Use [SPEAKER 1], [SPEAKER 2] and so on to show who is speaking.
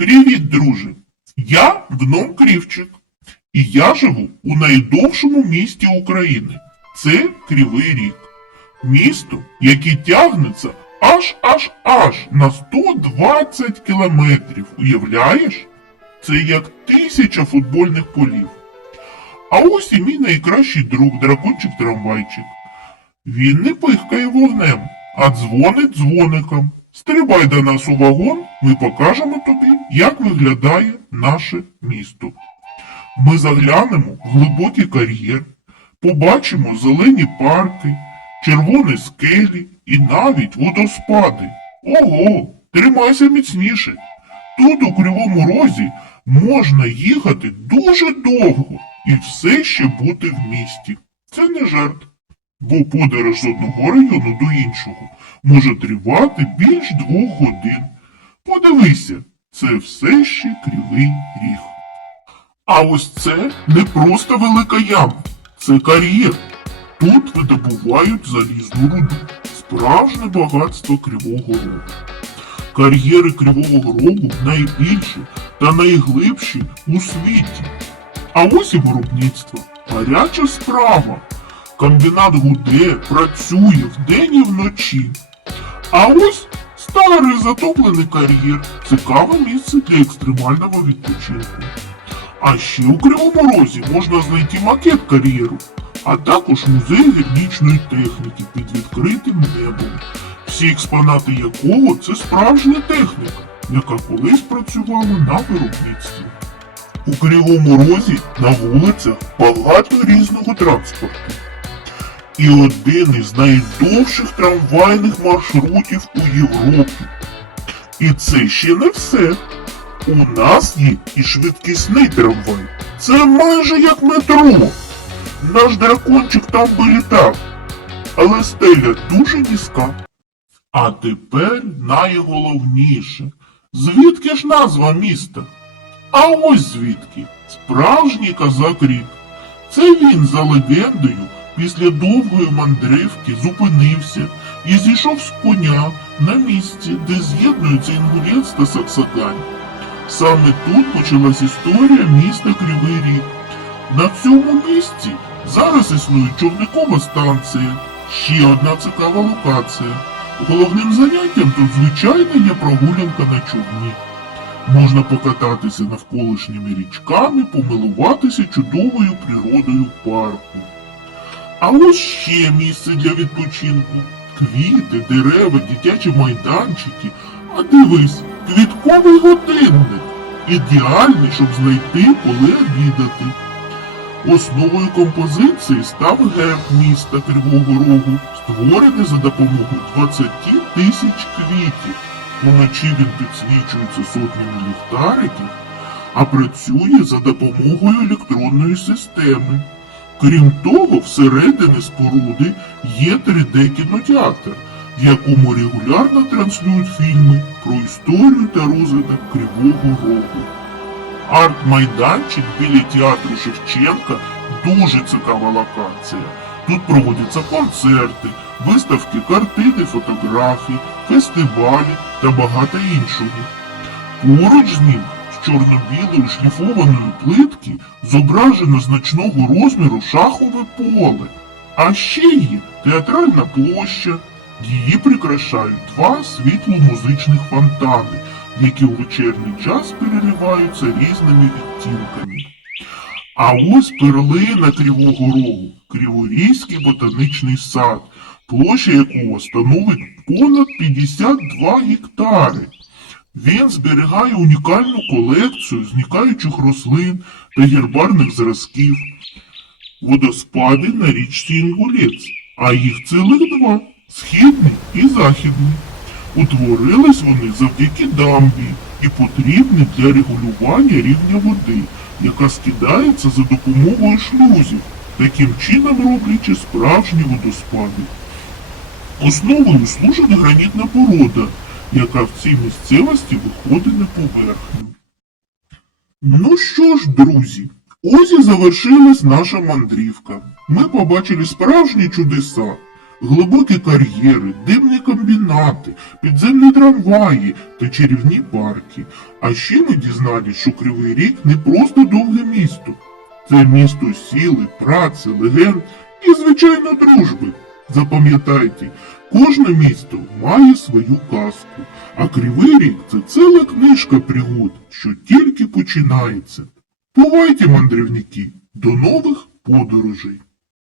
[SPEAKER 1] Привіт, друже! Я гном Крівчик, і я живу у найдовшому місті України. Це Кривий Ріг. Місто, яке тягнеться аж аж аж на 120 кілометрів. Уявляєш? Це як тисяча футбольних полів. А ось і мій найкращий друг, дракончик трамвайчик. Він не пихкає вогнем, а дзвонить дзвоником. Стрибай до нас у вагон, ми покажемо тобі, як виглядає наше місто. Ми заглянемо в глибокий кар'єр, побачимо зелені парки, червоні скелі і навіть водоспади. Ого, тримайся міцніше. Тут у Кривому Розі можна їхати дуже довго і все ще бути в місті. Це не жарт. Бо подорож з одного району до іншого може тривати більш двох годин. Подивися, це все ще кривий ріг. А ось це не просто велика яма, це кар'єр. Тут видобувають залізну руду, справжнє багатство Кривого Рогу. Кар'єри Кривого Рогу найбільші та найглибші у світі. А ось і виробництво. Гаряча справа. Комбінат гуде, працює вдень і вночі. А ось старий затоплений кар'єр. Цікаве місце для екстремального відпочинку. А ще у Кривому Розі можна знайти макет кар'єру, а також музей гірнічної техніки під відкритим небом. Всі експонати якого це справжня техніка, яка колись працювала на виробництві. У Кривому Розі на вулицях багато різного транспорту. І один із найдовших трамвайних маршрутів у Європі. І це ще не все. У нас є і швидкісний трамвай. Це майже як метро. Наш дракончик там би літав. Але стеля дуже низька. А тепер найголовніше. Звідки ж назва міста? А ось звідки. Справжній козак рік. Це він за легендою після довгої мандрівки зупинився і зійшов з коня на місці, де з'єднуються Інгулець та Саксагань. Саме тут почалась історія міста Кривий Ріг. На цьому місці зараз існує човникова станція. Ще одна цікава локація. Головним заняттям тут звичайно є прогулянка на човні. Можна покататися навколишніми річками, помилуватися чудовою природою парку. А ось ще місце для відпочинку. Квіти, дерева, дитячі майданчики. А дивись, квітковий годинник. Ідеальний, щоб знайти коли обідати. Основою композиції став герб міста Кривого Рогу, створений за допомогою 20 тисяч квітів. Уночі він підсвічується сотнями ліхтариків, а працює за допомогою електронної системи. Крім того, всередині споруди є 3D-кінотеатр, в якому регулярно транслюють фільми про історію та розвиток Кривого Рогу. Арт-майданчик біля театру Шевченка дуже цікава локація. Тут проводяться концерти, виставки картини, фотографій, фестивалі та багато іншого. Поруч з ним чорно-білої шліфованої плитки зображено значного розміру шахове поле. А ще є театральна площа. Її прикрашають два світло-музичних фонтани, які у вечірній час переливаються різними відтінками. А ось перлина Кривого Рогу, Криворізький ботанічний сад, площа якого становить понад 52 гектари. Він зберігає унікальну колекцію зникаючих рослин та гербарних зразків, водоспади на річці Інгулець, а їх цілих два східний і західний. Утворились вони завдяки дамбі і потрібні для регулювання рівня води, яка скидається за допомогою шлюзів, таким чином роблячи справжні водоспади. Основою служить гранітна порода, яка в цій місцевості виходить на поверхню. Ну що ж, друзі, ось і завершилась наша мандрівка. Ми побачили справжні чудеса. глибокі кар'єри, димні комбінати, підземні трамваї та чарівні парки. А ще ми дізнались, що Кривий Ріг не просто довге місто. Це місто сіли, праці, легенд і, звичайно, дружби. Запам'ятайте, кожне місто має свою казку, а Кривий Ріг – це ціла книжка пригод, що тільки починається. Бувайте, мандрівники, до нових подорожей!